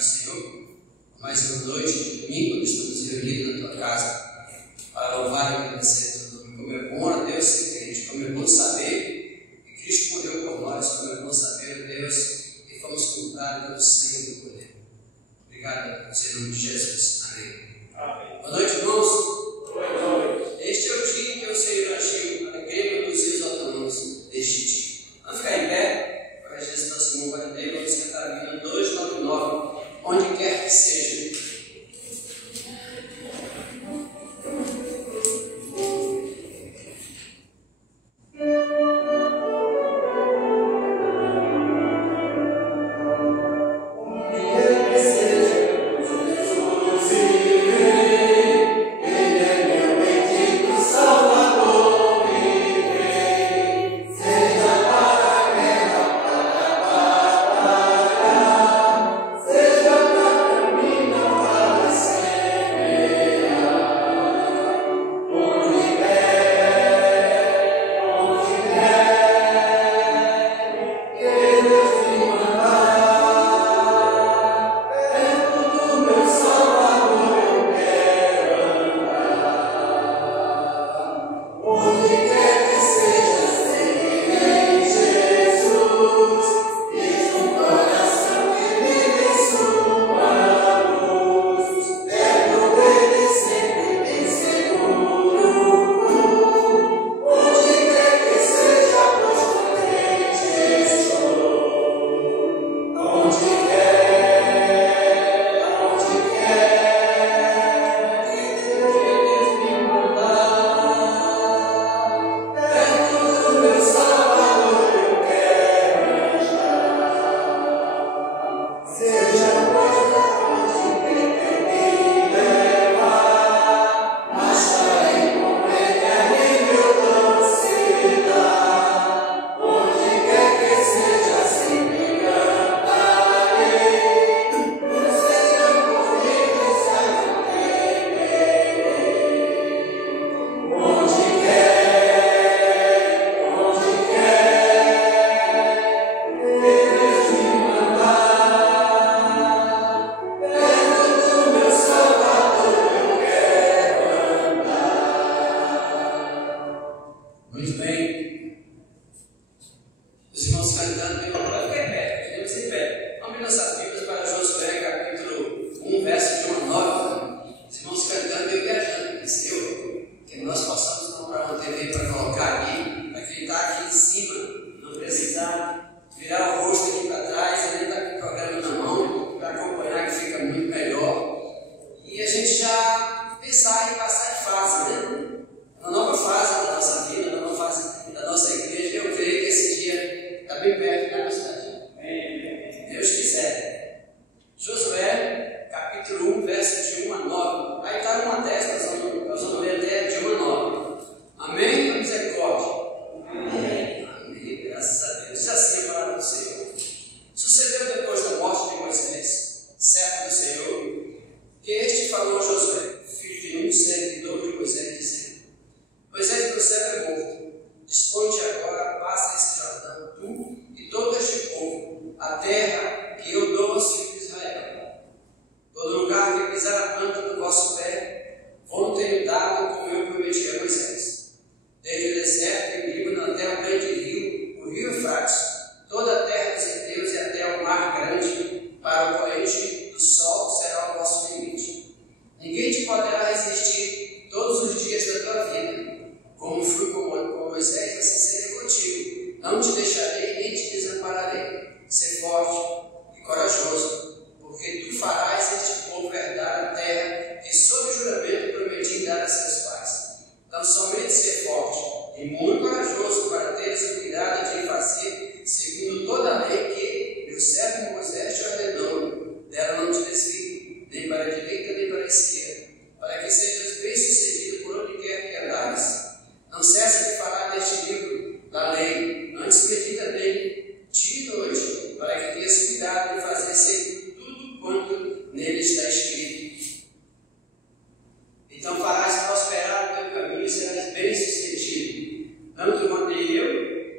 do Senhor, mais uma noite de domingo, onde estamos reunidos na tua casa para louvar e agradecer o teu nome. Como é bom a Deus ser crente, como é bom saber que Cristo morreu por nós, como é bom saber, Deus, que fomos comprados pelo sangue do poder. Obrigado, em nome de Jesus. Amém. Amém. Boa noite, irmãos. Boa noite. Este é o dia que o Senhor agiu, a alegria dos seus autonomos deste dia. Vamos ficar em pé, para a gestação Simão Guardeiro, vamos cantar a Bíblia 299, onde quer que seja.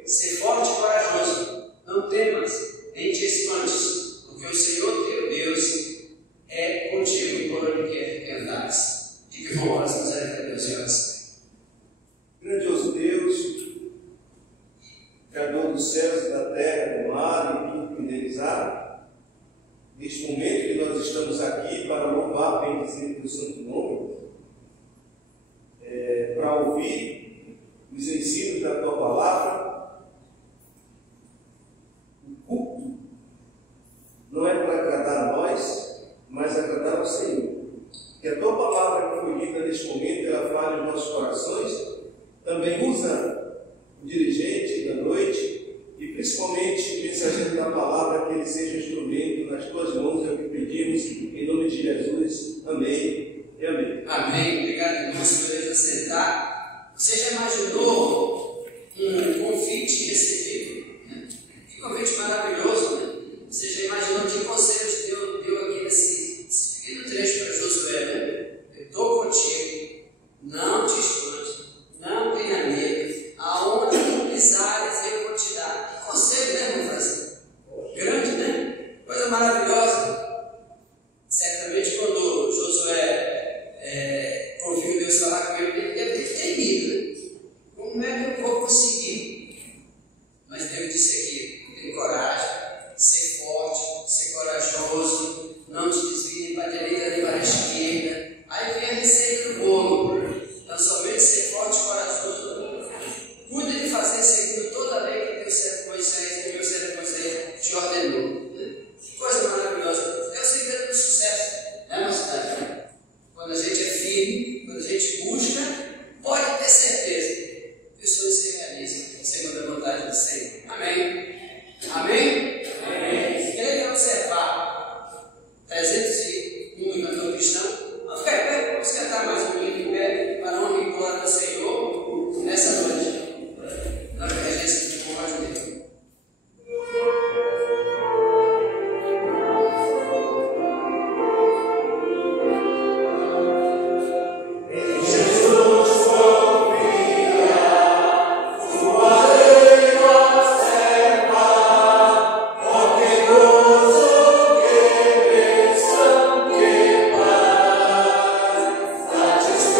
Ser forte e corajoso, não temas, nem te espantes, porque o Senhor teu Deus para louvar, bem dizer, o teu santo nome, para ouvir os ensinos da tua palavra. O culto não é para agradar a nós, mas agradar ao Senhor. Que a tua palavra que foi lida neste momento, ela fale nos nossos corações. Também usa o dirigente da noite e principalmente o mensageiro da palavra, que ele seja um instrumento nas tuas mãos, é o que pedimos, em nome de Jesus. Amém e amém. Amém. Obrigado, irmãos, por poder sentar. Você já imaginou um convite recebido? Que convite maravilhoso, né? Você já imaginou que conselhos deu aqui nesse pequeno trecho para Josué, né? Eu estou contigo, não te esconde, não tenha medo, aonde tu pisares eu vou te dar. Que conselho, né, irmão Francisco? Grande, né? Coisa maravilhosa. Certamente quando Josué ouviu Deus falar com ele, ele deve ter temido, né? Como é que eu vou conseguir? Mas Deus disse aqui: tem coragem, ser forte, ser corajoso, não te desvie para a direita nem para a esquerda. Aí vem a receita do bolo. Então, somente ser forte e corajoso. Cuide de fazer segundo toda a lei que Deus servo Moisés te ordenou. Que coisa maravilhosa. É o segredo do sucesso. Né, mocidade? Quando a gente é firme, quando a gente busca, pode ter certeza que os sonhos se realizam segundo a vontade do Senhor. Amém? Amém? Amém. Querem observar 301 do cantor cristão? Vamos ficar em pé, vamos cantar mais um hino em pé para a honra e glória do Senhor nessa noite. Na regência do Roger dele. Just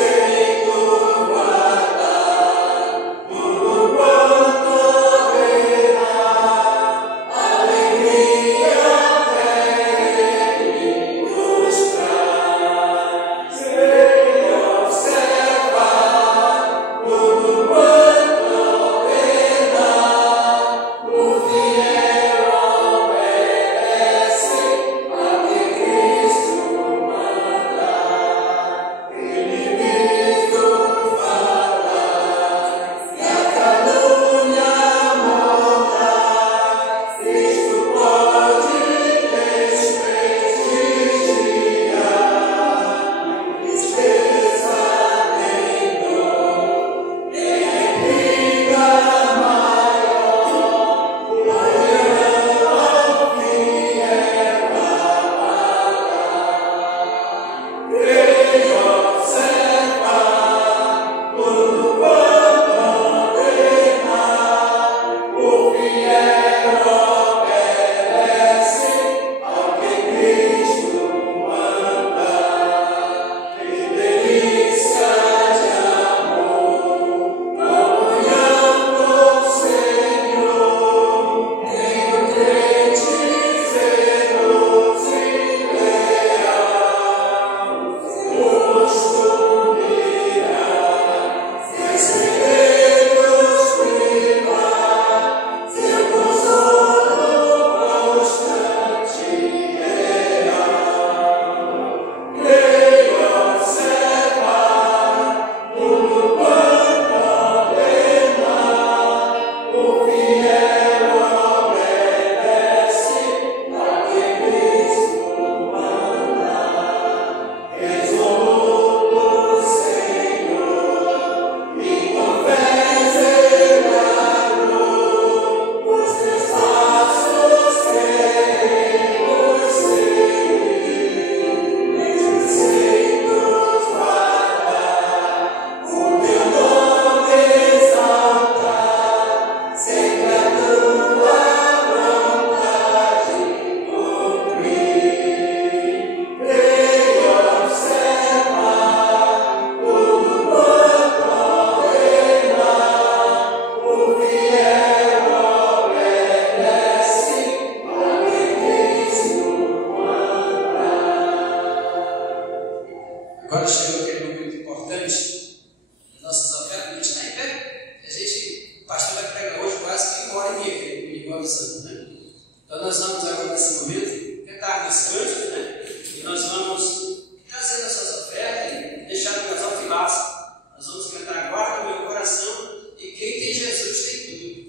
Agora chegou aquele momento importante das nossas ofertas. A gente está em pé. O pastor vai pregar hoje quase que 1h30, que ele me avisando, né? Então nós vamos agora nesse momento cantar nesse cântico, né? E nós vamos trazer as suas ofertas e deixar o casal filaço. Nós vamos cantar Guarda o Meu Coração e quem tem Jesus tem tudo.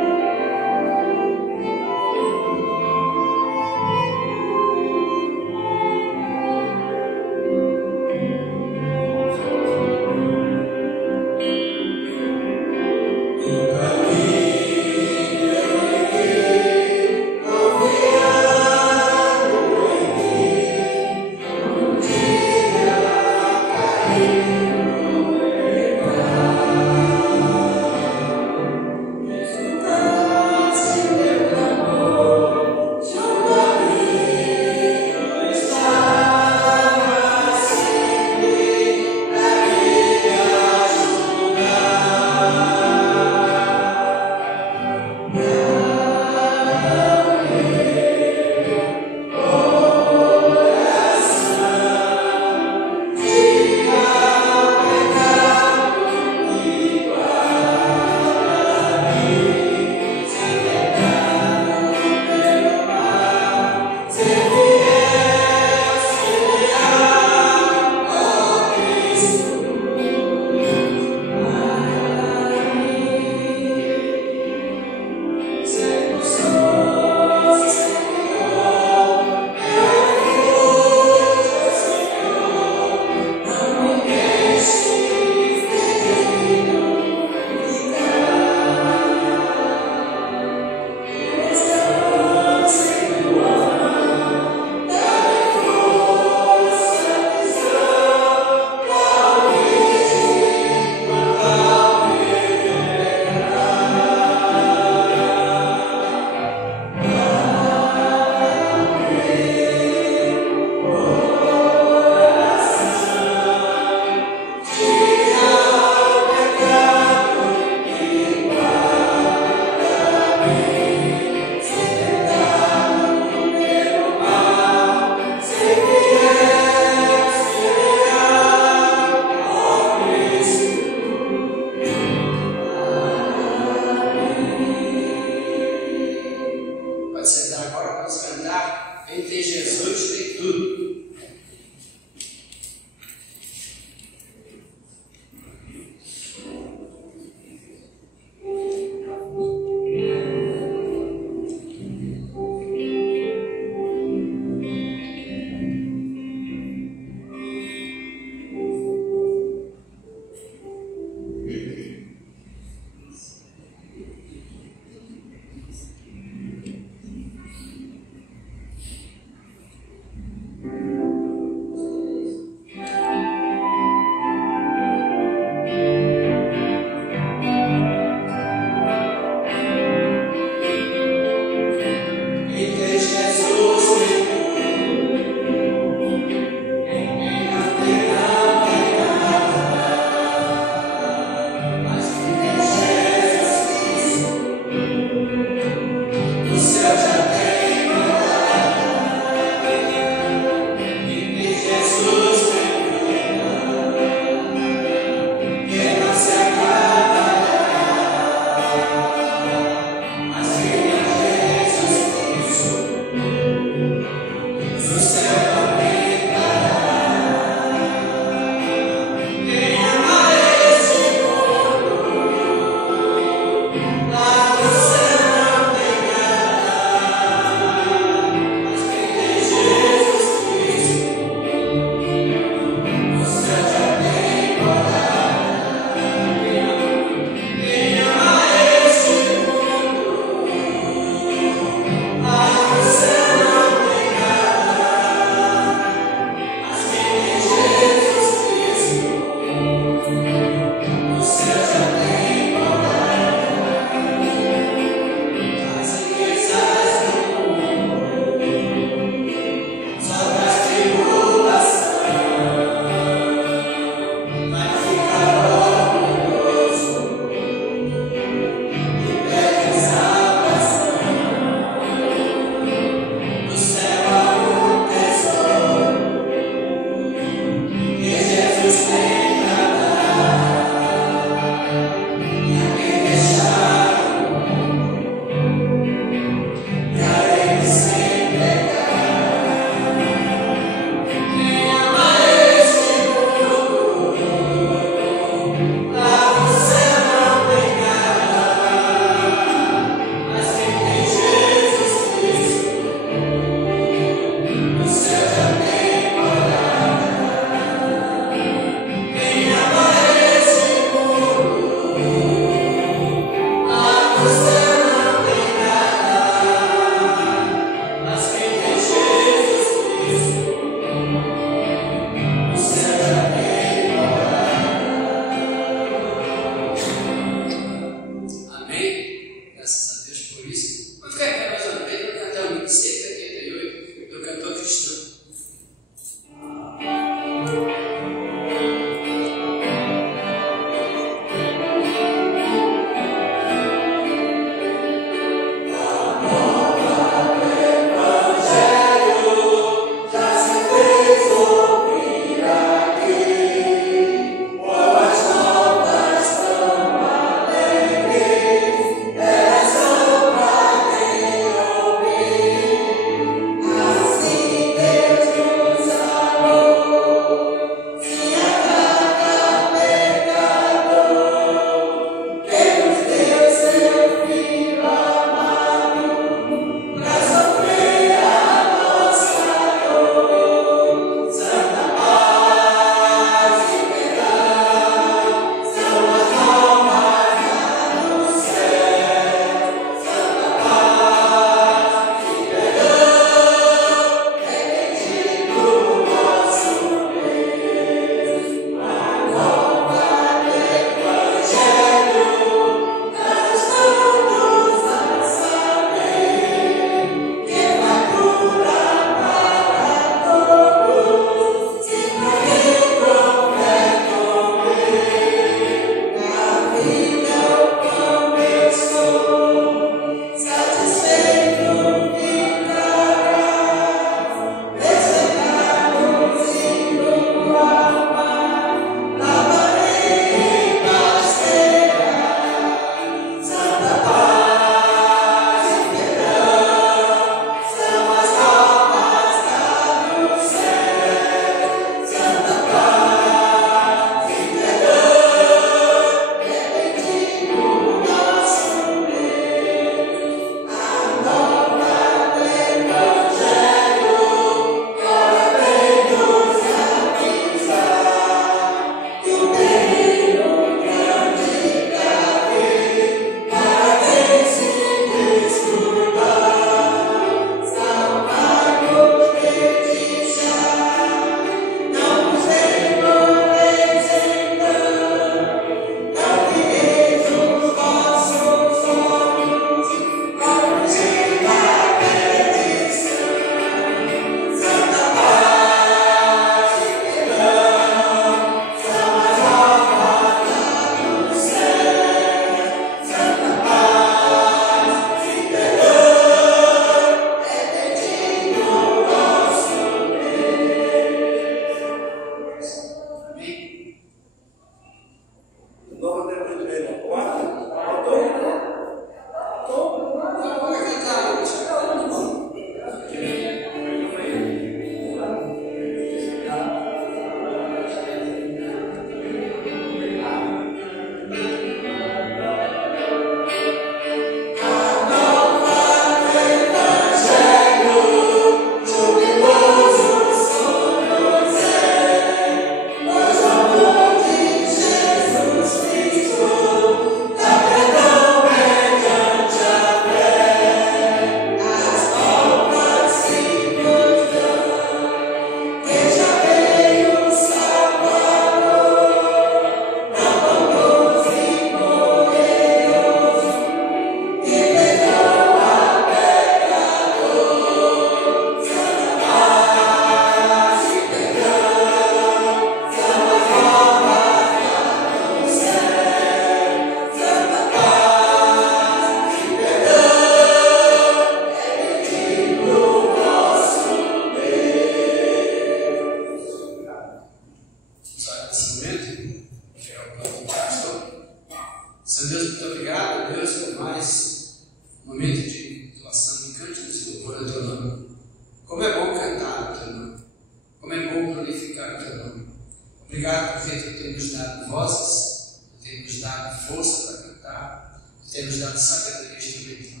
Obrigado porque Tu tem nos dado vozes, Tu tem nos dado força para cantar, Tu tem nos dado sabedoria instrumental.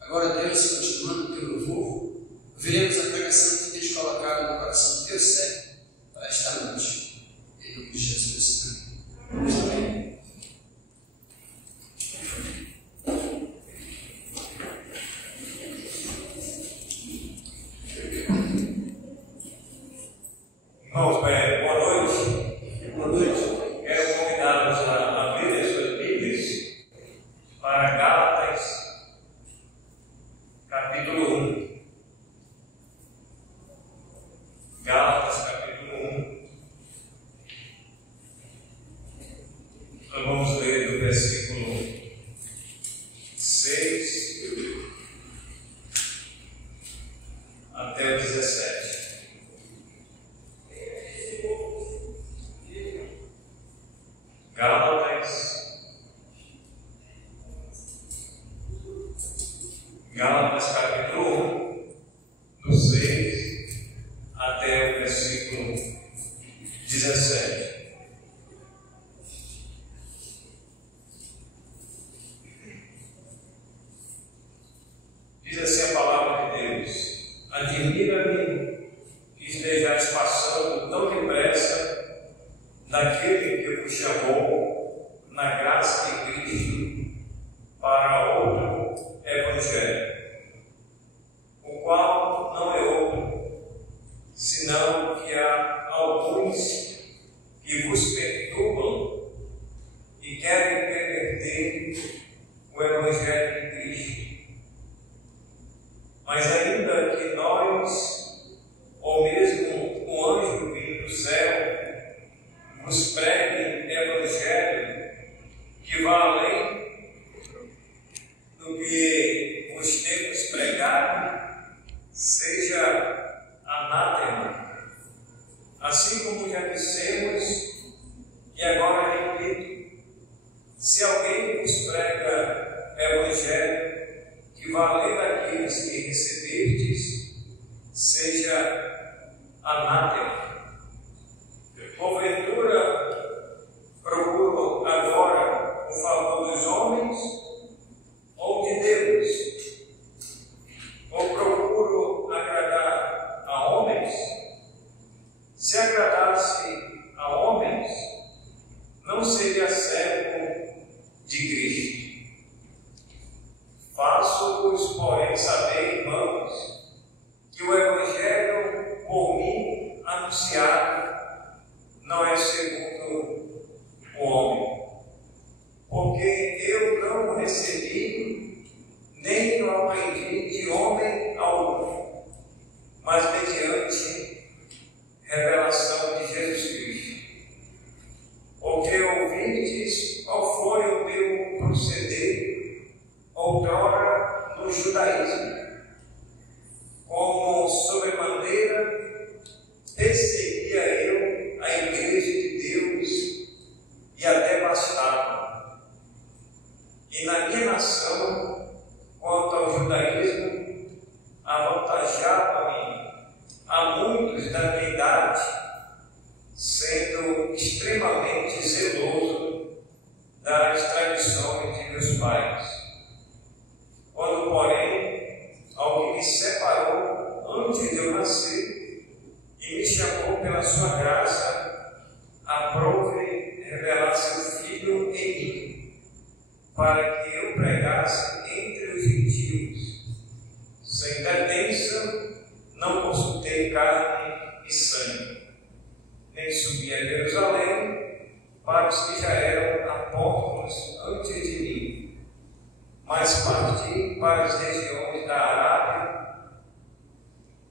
Agora, Deus, continuando o Teu louvor, veremos a pregação que tens colocado no coração do Teu servo para esta noite. Em nome de Jesus. Amém. Irmãos, boa noite. Boa noite. Quero convidá-los a abrir as suas Bíblias para Gálatas, capítulo 1. Gálatas, capítulo 1. Nós vamos ler do versículo 6 até o 17. Gálatas capítulo 1, do 6 até o versículo 17. Diz assim a palavra de Deus: admira-me que estejais passando tão depressa daquele que vos chamou na graça de Cristo para outro evangelho, o qual não é outro, senão que há alguns que vos perturbam e querem perverter o evangelho de Cristo. Mas ainda que nós, ou mesmo um anjo vindo do céu, vos pregue evangelho que vá além do que vos temos pregado, seja anátema. Assim como já dissemos, e agora repito: se alguém vos prega evangelho que vá além daqueles que recebestes, seja anátema. Porventura, procuro agora o favor dos homens ou de Deus? Ou procuro agradar a homens? Se agradasse a homens, não seria servo de Cristo. Faço-vos, porém, saber, irmãos, que o evangelho por mim anunciado não é segundo o homem, porque eu não o recebi, nem o aprendi de homem algum, mas mediante revelação de Jesus Cristo. Porque ouvistes qual foi o meu proceder outrora no judaísmo, como sobremaneira perseguia eu a igreja de Deus e até bastava. E na minha nação, quanto ao judaísmo, avantajava-me a muitos da minha idade, sendo extremamente zeloso das tradições de meus pais. Quando, porém, alguém me separou antes de eu nascer e me chamou pela sua graça, aprove revelar seu Filho em mim, para que eu pregasse entre os gentios. Sem detença, não consultei carne e sangue, nem subi a Jerusalém para os que já eram apóstolos antes de mim, mas parti para as regiões da Arábia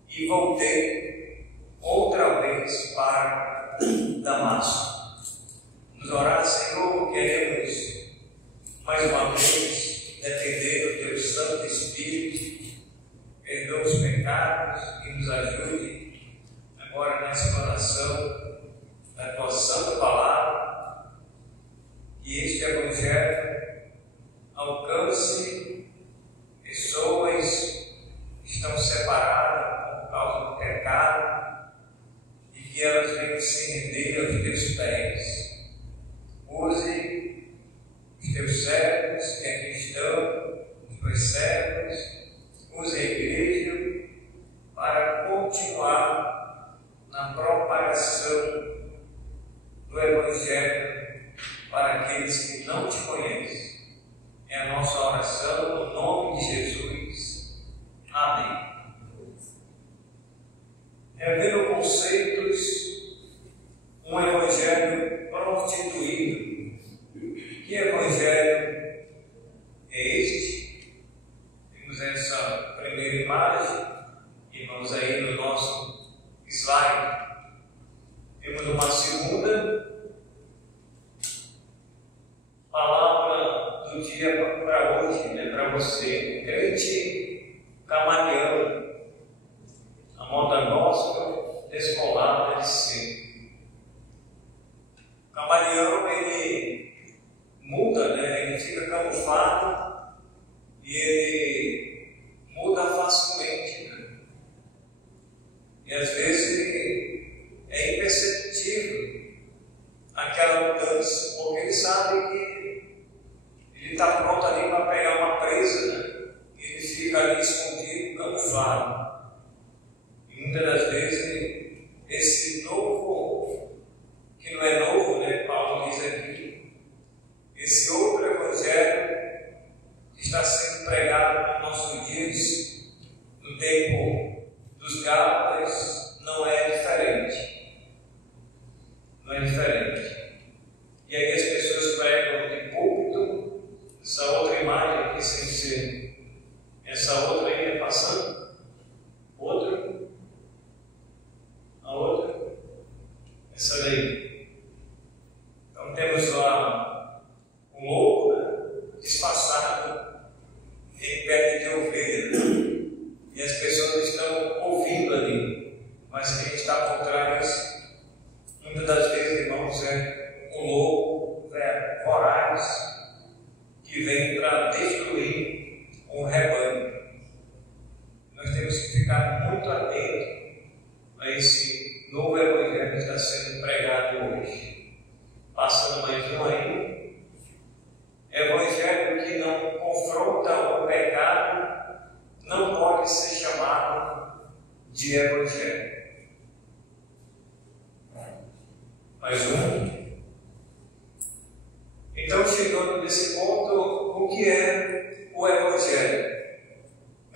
e voltei outra vez para Damasco. Nos orar, Senhor, queremos mais uma vez depender do Teu Santo Espírito, perdoa os pecados e nos ajude agora na explanação da Tua Santa Palavra, que este Evangelho alcance pessoas que estão separadas por causa do pecado e que elas venham que se render aos teus pés. Use os teus servos, que é cristão, os teus servos, use a igreja para continuar na propagação do Evangelho para aqueles que não te conhecem. É a nossa oração no nome de Jesus. Amém. Revendo conceitos, um Evangelho prostituído. Que Evangelho é este? Temos essa primeira imagem, irmãos, aí no nosso slide. Temos uma segunda palavra do dia para hoje, para você, crente camaleão. A moda gospel descolada de ser. O camaleão, ele muda, ele fica camuflado e ele muda facilmente. E às vezes é imperceptível aquela mudança, porque ele sabe que ele está pronto ali para pegar uma presa, e ele fica ali escondido, camuflado. Muitas das vezes, esse novo, que não é novo, Paulo diz aqui, esse outro Evangelho que está sendo pregado nos nossos dias, no tempo dos Gálatas, não é diferente. Não é diferente. E aí as pessoas pregam de púlpito, essa outra imagem aqui sem ser, essa outra aí passando, outra. A outra, essa daí. Então temos lá um lobo, disfarçado em pele de ovelha, e as pessoas estão ouvindo ali, mas quem está por trás, muitas das vezes, irmãos, é um lobo voraz que vem para destruir um rebanho. Nós temos que ficar muito atentos a esse novo Evangelho que está sendo pregado hoje. Passando mais um aí. Evangelho que não confronta o pecado não pode ser chamado de Evangelho. Mais um. Então, chegando nesse ponto, o que é o Evangelho?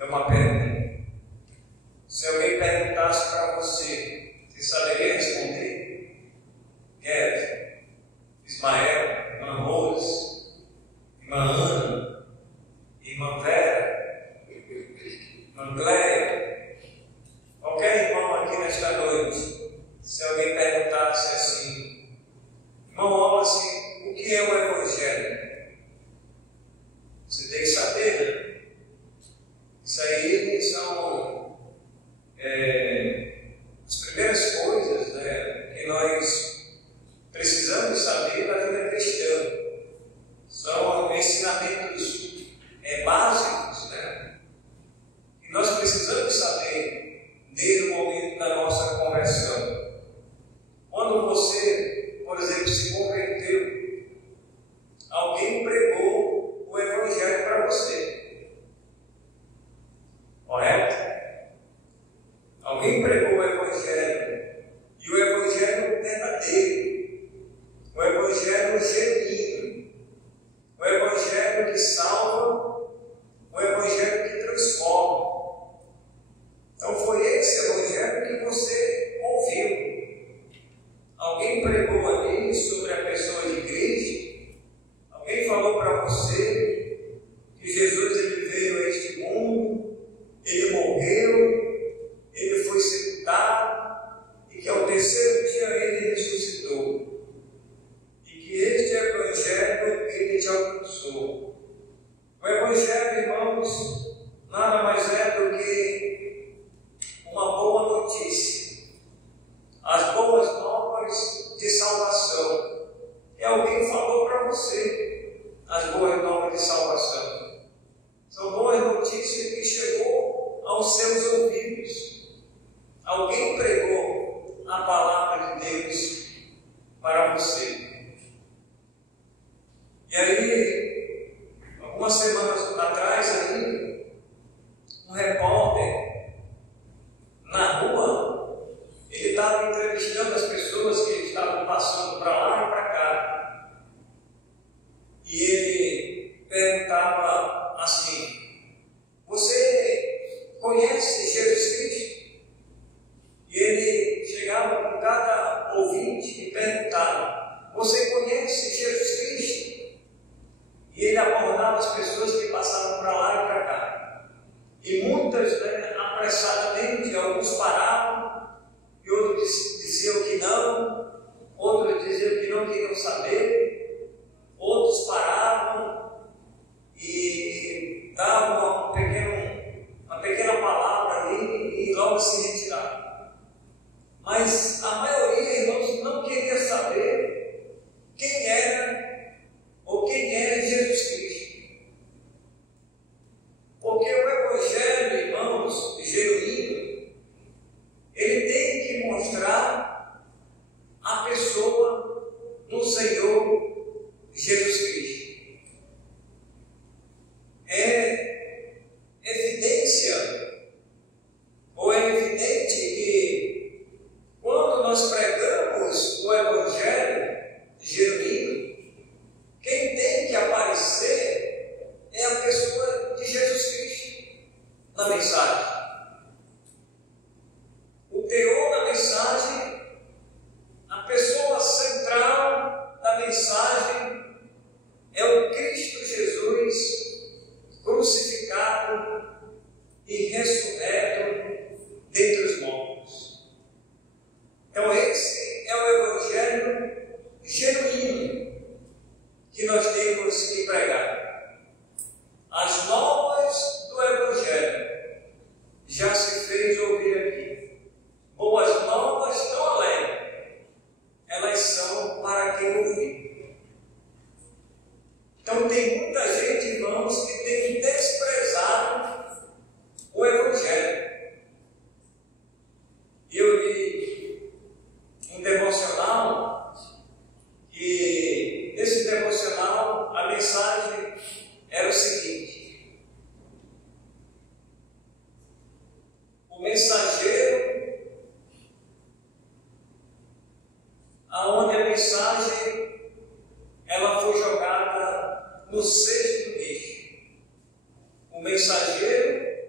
É uma pergunta. Se alguém perguntasse para você, você saberia responder? Kevin, Ismael, irmã Rose, irmã Ana, irmã Vera, irmã Cléia, qualquer irmão aqui nesta noite, se alguém perguntasse assim, irmão Wallace, o que é o Evangelho? Você tem que saber, Isso aí são as primeiras coisas que nós precisamos saber da vida cristã. São ensinamentos básicos, que nós precisamos saber desde o momento da nossa conversão. Quando você, por exemplo, se converteu, alguém pregou o Evangelho para você. Correto? Alguém pregou o Evangelho, e o Evangelho verdadeiro, o Evangelho genuíno, o Evangelho que salva, o Evangelho que transforma. Então foi esse Evangelho que você ouviu. Alguém pregou ali sobre a pessoa de Cristo, alguém falou para você que Jesus ele veio a este mundo, ele morreu, ele foi sepultado e que ao terceiro dia ele ressuscitou. E que este Evangelho ele te alcançou. O Evangelho, irmãos, nada mais é do que uma boa notícia. As boas novas de salvação. E alguém falou para você as boas novas de salvação. São boas notícias que chegou aos seus ouvidos. Alguém pregou a palavra de Deus você. E aí, algumas semanas atrás, aí, um repórter na rua, ele estava entrevistando as pessoas que estavam passando para lá e para cá. E ele perguntava assim: você conhece Jesus Cristo? E ele chegava com cada ouvinte e perguntava: você conhece Jesus Cristo? E ele abordava as pessoas que passavam para lá e para cá. E muitas, apressadamente, alguns paravam, e outros diziam que não, outros diziam que não queriam saber, outros paravam e davam uma pequena palavra ali e logo se retiravam. Mas a maioria, irmãos, não queria saber quem era Jesus Cristo. Porque o Evangelho, irmãos, genuíno, ele tem que mostrar a pessoa do Senhor Jesus Cristo. É evidência, ou é evidente que quando nós pregamos o Evangelho genuíno, quem tem que aparecer é a pessoa de Jesus Cristo na mensagem. O teor da mensagem, a pessoa central da mensagem é o Cristo Jesus crucificado e ressurreto dentre os mortos. Então esse é o Evangelho genuíno que nós temos que pregar. As novas do Evangelho já se fez ouvir aqui. Boas novas tão alegres, elas são para quem ouvir. Então tem muita gente, irmãos, que tem desprezado o Evangelho. Eu li um devocional e nesse devocional a mensagem era o seguinte: o mensageiro, aonde a mensagem ela foi jogada no cesto do lixo. O mensageiro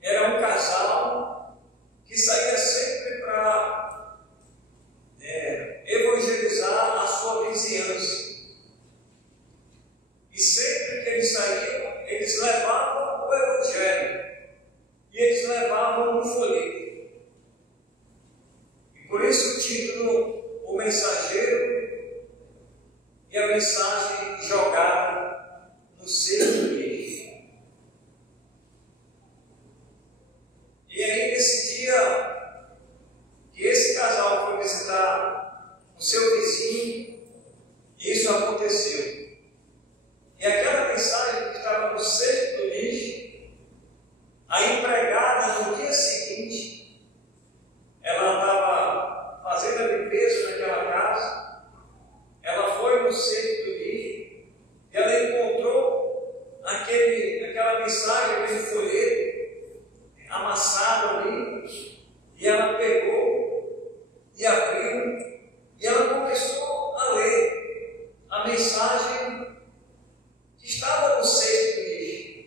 era um casal que saía sempre para evangelizar a sua vizinhança. E sempre que eles saíam, eles levavam o Evangelho. E eles levavam um folheto. E por isso o título, O Mensageiro e a mensagem jogada no cesto do lixo. E aí nesse dia que esse casal foi visitar o seu vizinho, isso aconteceu. E aquela mensagem que estava no cesto do lixo, a empregada no dia seguinte, ela estava fazendo a limpeza naquela casa, ela foi no cesto do lixo, e ela encontrou aquela mensagem, aquele folheto amassado ali, e ela pegou e abriu, e ela começou a ler a mensagem que estava no cesto do lixo.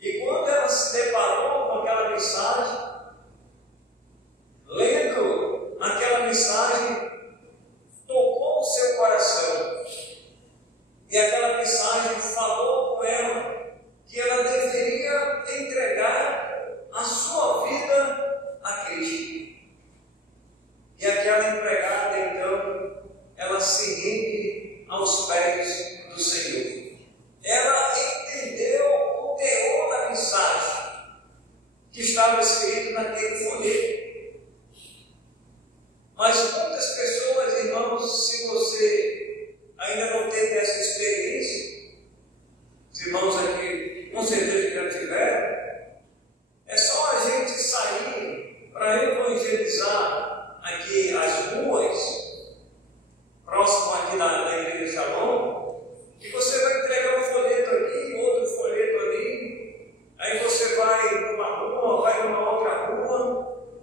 E quando ela se deparou com aquela mensagem, lendo aquela mensagem, tocou o seu coração. E aquela mensagem falou com ela que ela deveria entregar a sua vida a Cristo. E aquela empregada, então, ela se rende aos pés do Senhor. Ela entendeu o teor da mensagem que estava escrito naquele folheto. Mas muitas pessoas, irmãos, se você ainda não teve essa experiência, os irmãos aqui com certeza já tiveram, é só a gente sair para evangelizar aqui as ruas, próximo aqui da igreja Shalom, e você vai entregar um folheto aqui, outro folheto ali, aí você vai numa rua, vai numa outra rua,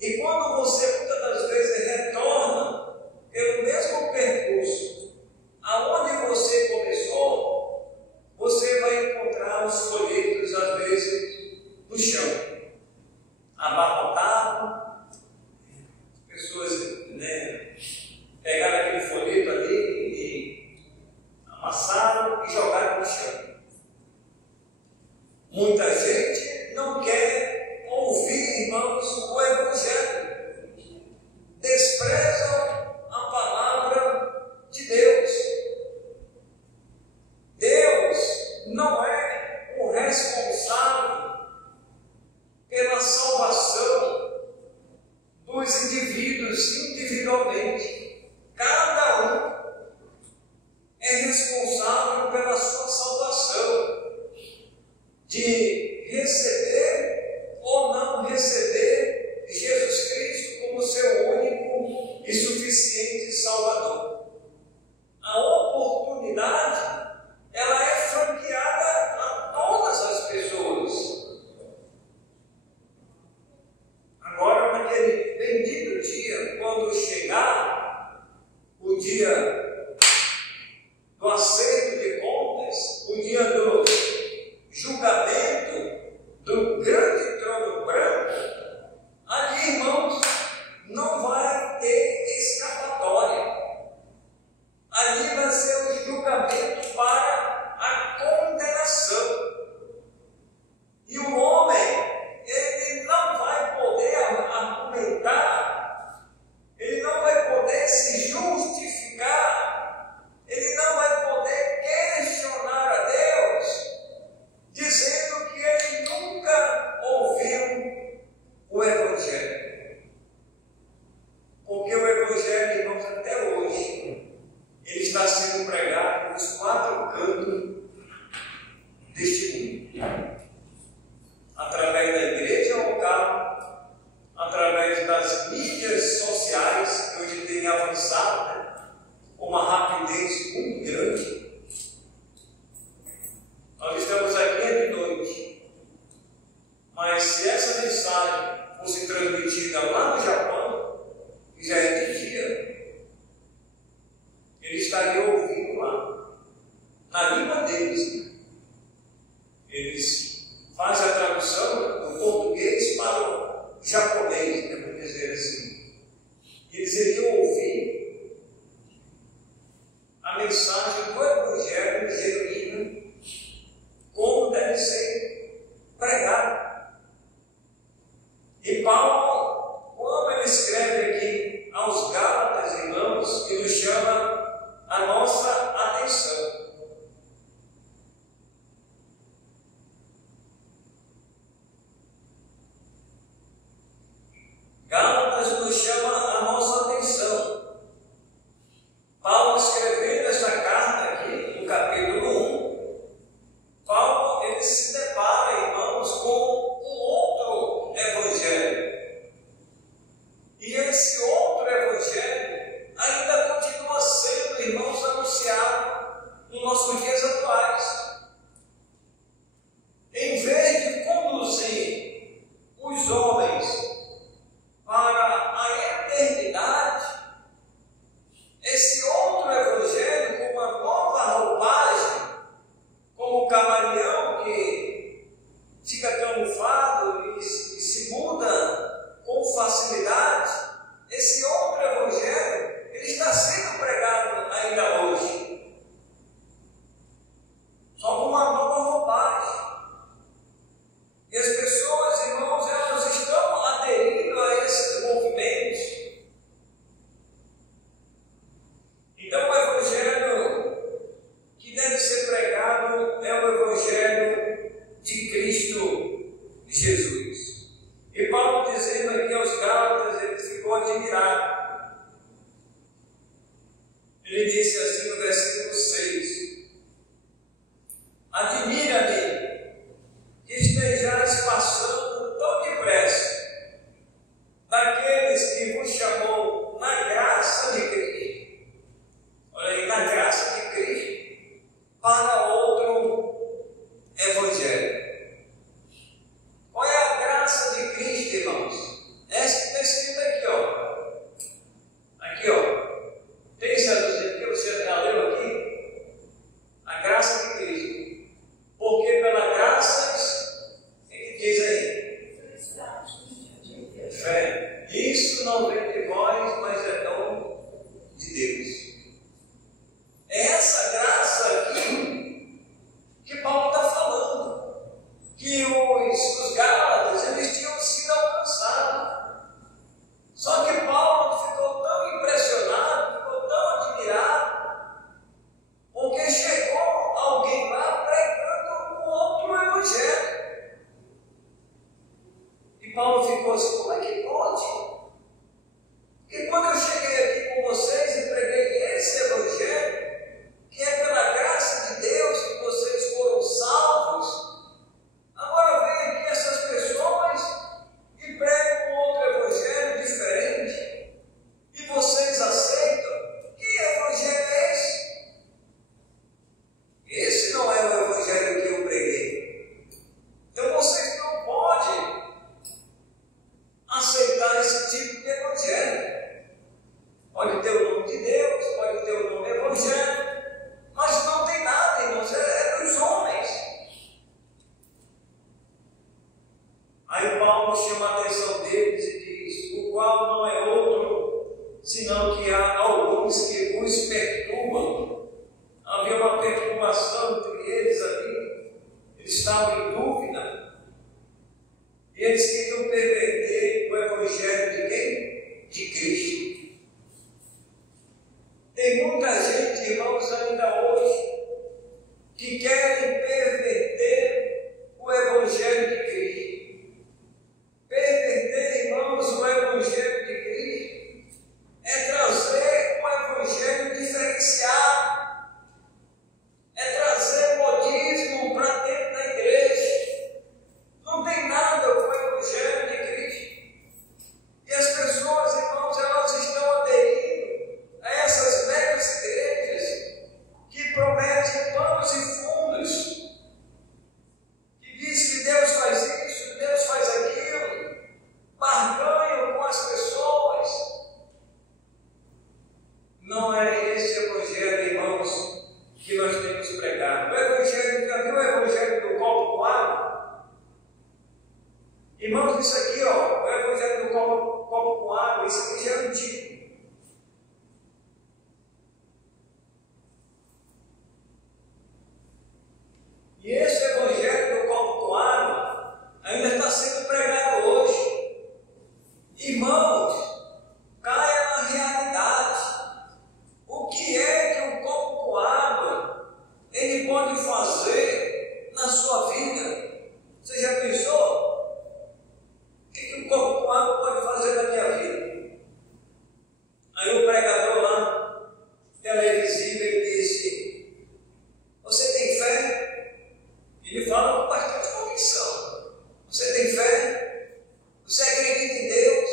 e quando você muitas das vezes retorna pelo mesmo percurso, aonde você começou, você vai encontrar os folhetos às vezes no chão, abarrotado, pessoas, pegaram aquele folheto ali e amassaram e jogaram no chão. Muita gente não quer ouvir, irmãos, o Evangelho. Desprezam a palavra de Deus. Deus não é o responsável pela salvação dos indivíduos individualmente. Cada um é responsável pela sua salvação, de receber ou não receber Jesus Cristo como seu único e suficiente Salvador. A oportunidade, ela é franqueada a todas as pessoas. Agora, naquele bendito dia, quando chegar o dia do acerto de contas, o dia do julgamento do grande trono branco, ali, irmãos, não vai ter escapatória. Ali vai ser o julgamento para a condenação. E o homem, ele não vai poder argumentar, ele não vai poder se justificar, ele não vai poder questionar a Deus, dizendo que ele nunca ouviu o Evangelho. Porque o Evangelho, irmãos, até hoje, ele está sendo pregado nos 4 cantos deste mundo. Através da igreja local, através das mídias sociais, que hoje têm avançado com uma rapidez muito grande. Nós estamos aqui de noite, mas se essa mensagem fosse transmitida lá no Japão, que já é de dia, ele estaria ouvindo lá, na língua deles. Eles fazem a tradução do português para o japonês, vamos dizer assim. E eles iriam ouvir a mensagem do Evangelho genuíno, como deve ser pregado. E Paulo, quando ele fé, isso não vem de vós, mas é dom de Deus. É essa graça aqui que Paulo está falando, que os Gálatas, eles tinham sido alcançados. Só que Paulo ficou tão impressionado, ficou tão admirado, porque chegou alguém lá pregando um outro evangelho. E Paulo ficou assim: como é que pode? Porque quando eu cheguei aqui com vocês e preguei esse evangelho, que é pela graça de Deus que vocês foram salvos, agora vem aqui essas pessoas e pregam um outro evangelho diferente, e vocês aceitam? Que evangelho é esse? Esse não é o evangelho que eu preguei. Então vocês não podem aceitar esse tipo de evangelho. Pode ter o nome de Deus, pode ter o nome evangelho, mas não tem nada, irmãos, é dos homens. Aí Paulo chama a atenção deles e diz: o qual não é outro, senão que há alguns que vos perturbam. Havia uma perturbação entre eles ali, eles estavam em dúvida, e eles queriam perverter o evangelho de quem? De Cristo. Tem muita gente, irmãos, ainda hoje, que querem perverter o evangelho de Cristo. Perverter, irmãos, o evangelho de Cristo é trazer um evangelho diferenciado, é trazer modismo para dentro da igreja. Não tem nada com o evangelho de Cristo. E as pessoas, irmãos, elas estão aderindo a essas megas igrejas que prometem planos e fundos, que diz que Deus faz isso, Deus faz aquilo, barganham com as pessoas. Não é esse evangelho, irmãos, que nós temos pregado. O evangelho, já viu o evangelho do copo com água? Irmãos, isso aqui, ó, o evangelho do copo com água, isso aqui já é antigo. E esse evangelho do copo com água ainda está sendo pregado hoje. Irmãos, caia na realidade. O que é que um copo com água ele pode fazer na sua vida? Você já pensou? O que um copo com água pode fazer na minha vida? Aí o pregador lá, televisivo, ele disse: você tem fé? Ele fala com bastante convicção. Você tem fé? Você acredita em Deus?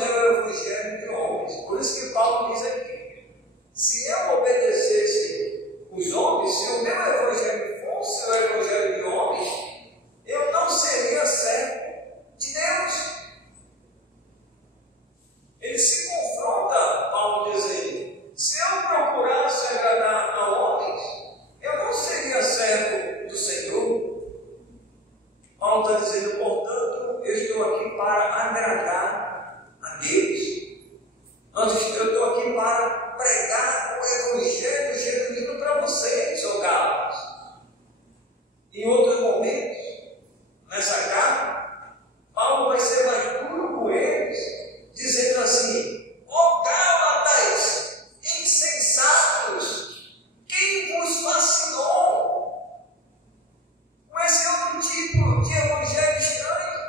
não é o evangelho de homens. Por isso que Paulo diz aqui: se eu obedecesse os homens, se o meu evangelho fosse o evangelho de homens, eu não seria servo de Deus. Ele se confronta, Paulo dizendo: se eu procurasse agradar a homens, eu não seria servo do Senhor. Paulo está dizendo, portanto, eu estou aqui para agradar a Deus. Eu estou aqui para pregar o evangelho genuíno para vocês, ó Gálatas. Em outros momentos, nessa carta, Paulo vai ser mais duro com eles, dizendo assim: ó Gálatas, insensatos, quem vos fascinou com esse outro tipo de evangelho estranho?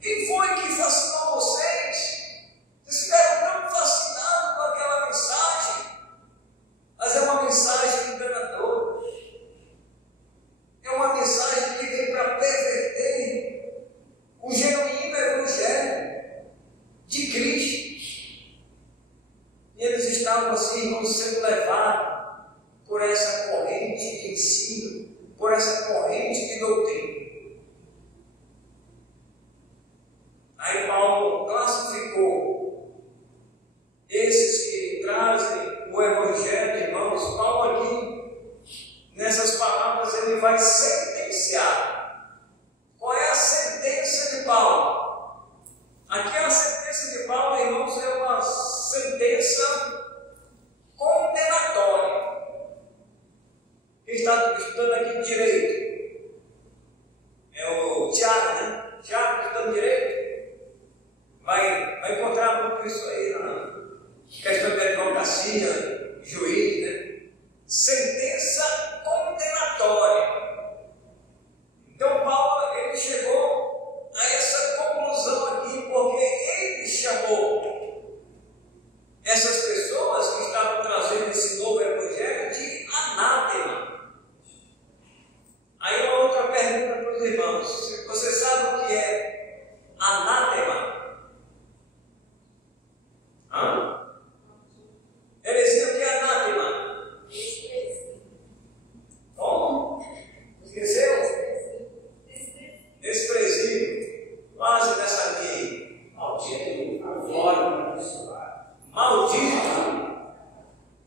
Quem foi que fascinou vocês? Vocês ficaram tão fascinados com aquela mensagem, mas é uma mensagem enganadora. É uma mensagem que vem para perverter o genuíno evangelho de Cristo. E eles estavam assim, irmãos, sendo levados por essa corrente de ensino, por essa corrente de doutrina. Aí Paulo classificou esses que trazem o evangelho, irmãos. Paulo aqui, nessas palavras, ele vai sentenciar. Qual é a sentença de Paulo? Aqui a sentença de Paulo, irmãos, é uma sentença condenatória. Quem está estudando aqui direito? É o Tiago, né? Tiago estudando direito? Vai encontrar muito isso aí na questão de advocacia, juiz, né? Sentença condenatória. Então Paulo, ele chegou a essa conclusão aqui, porque ele chamou essas pessoas que estavam trazendo esse novo evangelho de anátema. Aí uma outra pergunta para os irmãos: você sabe o que é anátema? Heresia, o que é anátema? Como? Esqueceu? Desprezível. Quase dessa linha. Maldito. Glória. Maldito.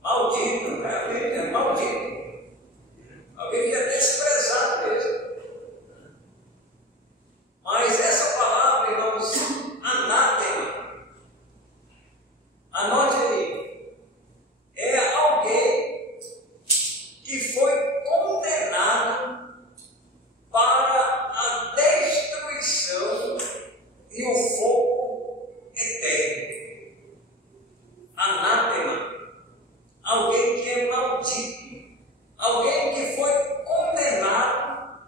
Maldito. É maldito. Alguém que é desprezado mesmo. Mas essa palavra, irmãos, anátema, anote aí. É alguém que foi condenado para a destruição e o fogo eterno. Anátema. Alguém que é maldito. Alguém que foi condenado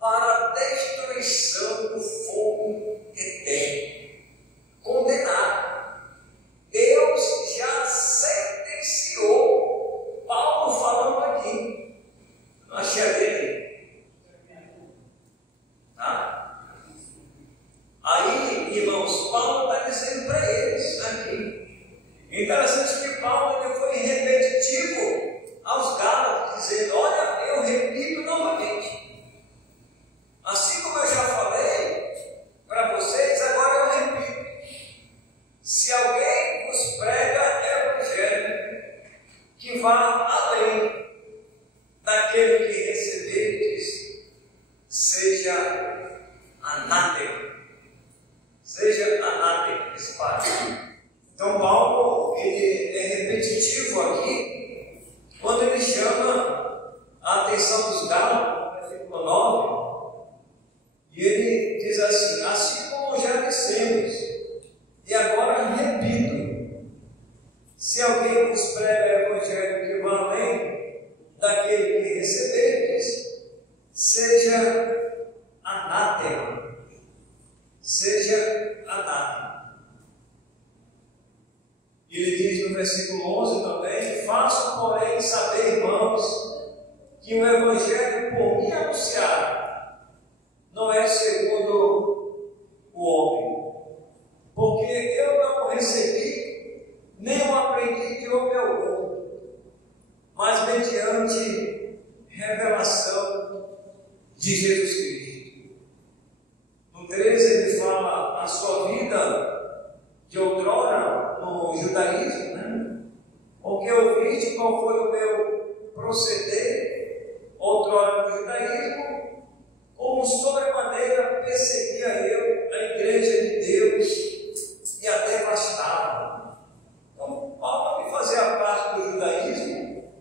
para a destruição do fogo eterno. Condenado. Deus já sentenciou. Paulo falando aqui. Não achei a dele. Tá? Aí, irmãos, Paulo está dizendo para eles aqui. Interessante que Paulo ele foi repetitivo aos Gálatas, dizendo: olha, eu repito novamente. Assim como eu já falei para vocês, agora eu repito. Se alguém vos prega evangelho que vá além daquele que recebestes, seja anátema. Seja anátema, esse pai. Então Paulo, ele é repetitivo aqui, quando ele chama a atenção dos Gálatas, no versículo 9, e ele diz assim: assim como já dissemos, e agora repito, se alguém vos prega evangelho que vá além daquele que recebestes, seja anátema. Seja anátema. Ele diz no versículo 11 também: faço, porém, saber, irmãos, que o evangelho por mim anunciado não é segundo o homem, porque eu judaísmo, né? Porque ouviste qual foi o meu proceder outrora no judaísmo, como sobremaneira perseguia eu a igreja de Deus e a devastava. Então, Paulo me fazia parte do judaísmo,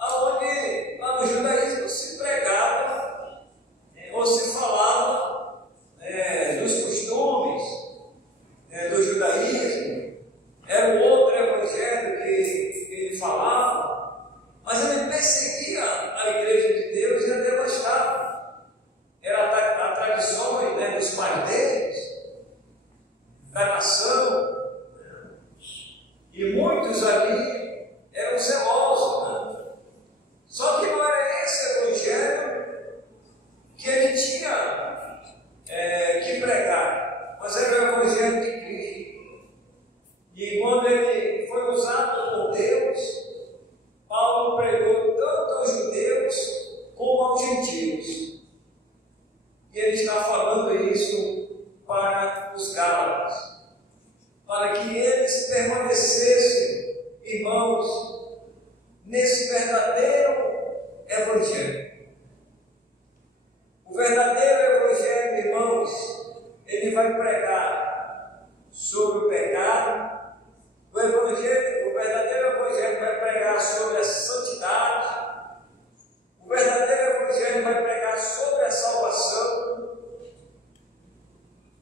onde lá no judaísmo se pregava, ou se falava dos costumes do judaísmo. Era um outro evangelho que ele falava, mas ele perseguia a igreja de Deus e a devastava. Era a tradições dos pais deles, da nação, e muitos ali eram zelosos, né? Só que não era esse evangelho que ele tinha que pregar, mas era o evangelho de Cristo. E quando ele foi usado por Deus, Paulo pregou tanto aos judeus como aos gentios. E ele está falando isso para os Gálatas, para que eles permanecessem, irmãos, nesse verdadeiro evangelho. O verdadeiro evangelho, irmãos, ele vai pregar sobre o pecado. O verdadeiro evangelho vai pregar sobre a santidade. O verdadeiro evangelho vai pregar sobre a salvação.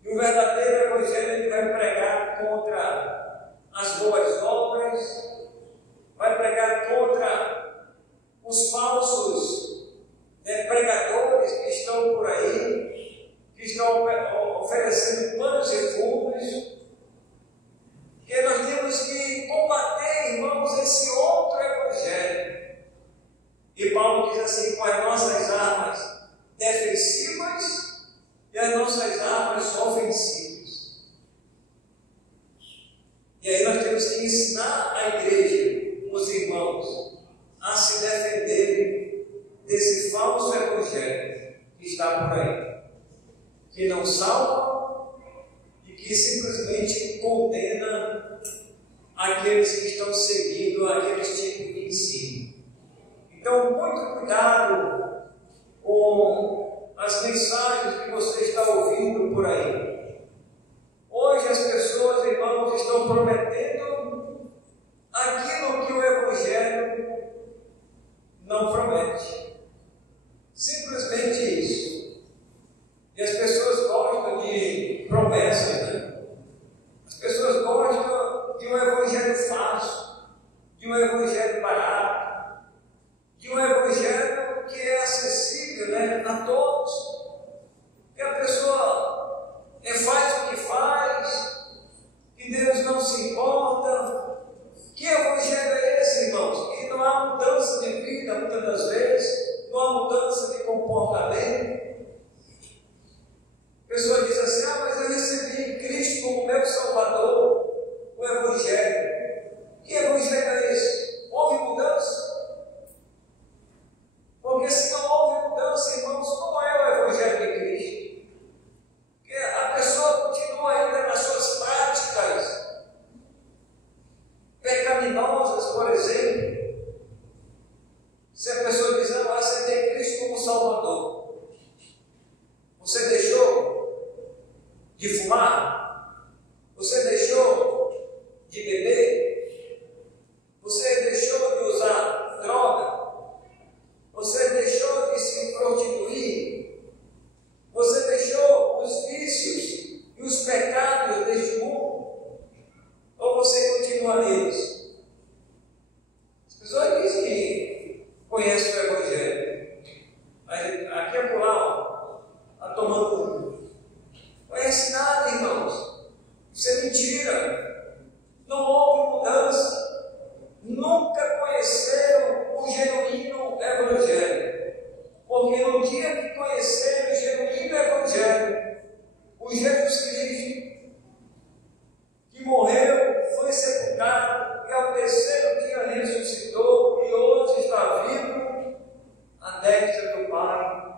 E o verdadeiro evangelho ele vai pregar contra as boas obras, vai pregar contra os falsos pregadores que estão por aí, que estão oferecendo panos e fundos. Que nós temos que combater, irmãos, esse outro evangelho. E Paulo diz assim: com as nossas armas defensivas e as nossas armas ofensivas. E aí nós temos que ensinar a igreja, os irmãos, a se defenderem desse falso evangelho que está por aí, que não salva e que simplesmente condena aqueles que estão seguindo aqueles tipos de ensino. Então, muito cuidado com as mensagens que você está ouvindo por aí. Hoje as pessoas, irmãos, estão prometendo aquilo que o Evangelho não promete. Simplesmente isso. E as pessoas gostam de promessas, né? As pessoas gostam de um Evangelho fácil, de um Evangelho barato, de um Evangelho que é acessível, né, a todos. Que a pessoa faz o que faz, que Deus não se importa. Que Evangelho é esse, irmãos? Que não há mudança de vida, muitas das vezes, não há mudança de comportamento. A pessoa diz assim: mas eu recebi Cristo como meu Salvador, o Evangelho. Que Evangelho é esse? Houve mudança? Porque se não houve mudança, irmãos, não é o Evangelho de Cristo. Porque a pessoa continua ainda nas suas práticas pecaminosas, por exemplo. Se a pessoa diz: você tem Cristo como Salvador, você deixou de fumar? Você deixou de beber? Você deixou de usar droga? Você deixou de se prostituir? Você deixou os vícios e os pecados deste mundo? Ou você continua neles? As pessoas dizem que conhecem o Evangelho, mas aqui é por lá, está tomando. Conhece nada, irmãos. Isso é mentira. Não houve mudança. Nunca conheceram o genuíno Evangelho. Porque no dia que conheceram o genuíno Evangelho, o Jesus Cristo, que morreu, foi sepultado e ao terceiro dia ressuscitou e hoje está vivo à destra do Pai.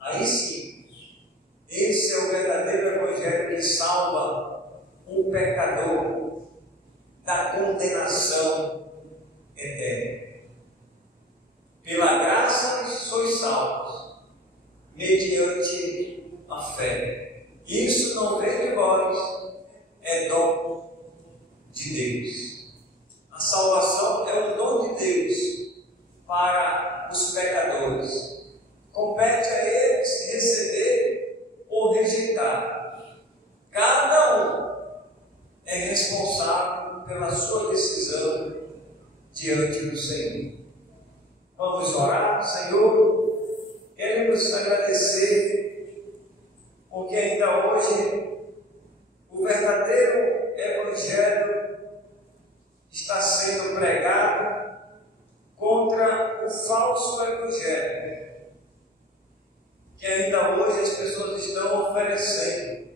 Aí sim, esse é o verdadeiro Evangelho que salva um pecador condenação eterna. Pela graça sois salvos, mediante a fé. Isso não vem de vós, é dom de Deus. A salvação é um dom de Deus para os pecadores. Compete a eles receber ou rejeitar. Cada um é responsável pela sua decisão diante do Senhor. Vamos orar. Senhor, queremos agradecer, porque ainda hoje o verdadeiro Evangelho está sendo pregado contra o falso Evangelho, que ainda hoje as pessoas estão oferecendo.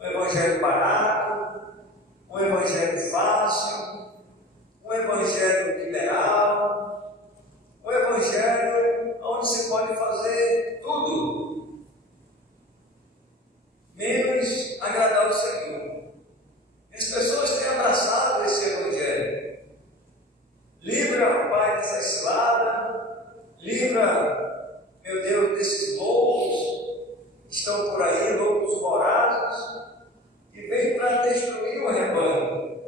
Um Evangelho barato, um Evangelho fácil, um Evangelho liberal, um Evangelho onde se pode fazer tudo, menos agradar o Senhor. As pessoas têm abraçado esse Evangelho. Livra, Pai, dessa cilada, livra, meu Deus, desses lobos que estão por aí, lobos vorazes, que vêm para destruir o rebanho.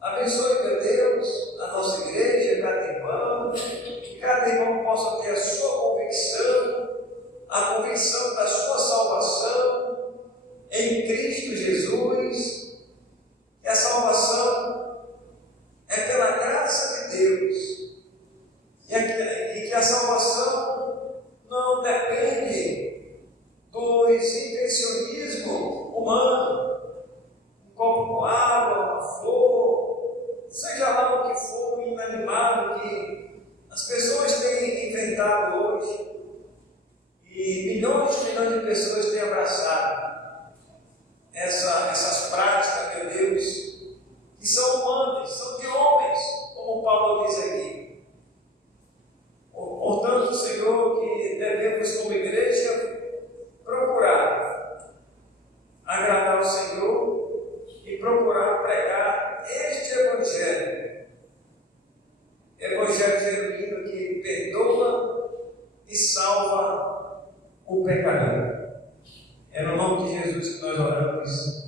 Abençoe, meu Deus, a nossa igreja, cada irmão, que cada irmão possa ter a sua convicção, a convicção da sua salvação em Cristo Jesus. E a salvação é pela graça de Deus, e que a salvação não depende do invencionismo humano, um copo com água, uma flor, seja lá o que for, um inanimado que as pessoas têm inventado hoje, e milhões de pessoas têm abraçado essas práticas, meu Deus, que são humanas, são de homens, como Paulo diz aqui. Portanto, Senhor, que devemos, como igreja, procurar agradar o Senhor e procurar pregar este Evangelho genuíno que perdoa e salva o pecador. É no nome de Jesus que nós oramos.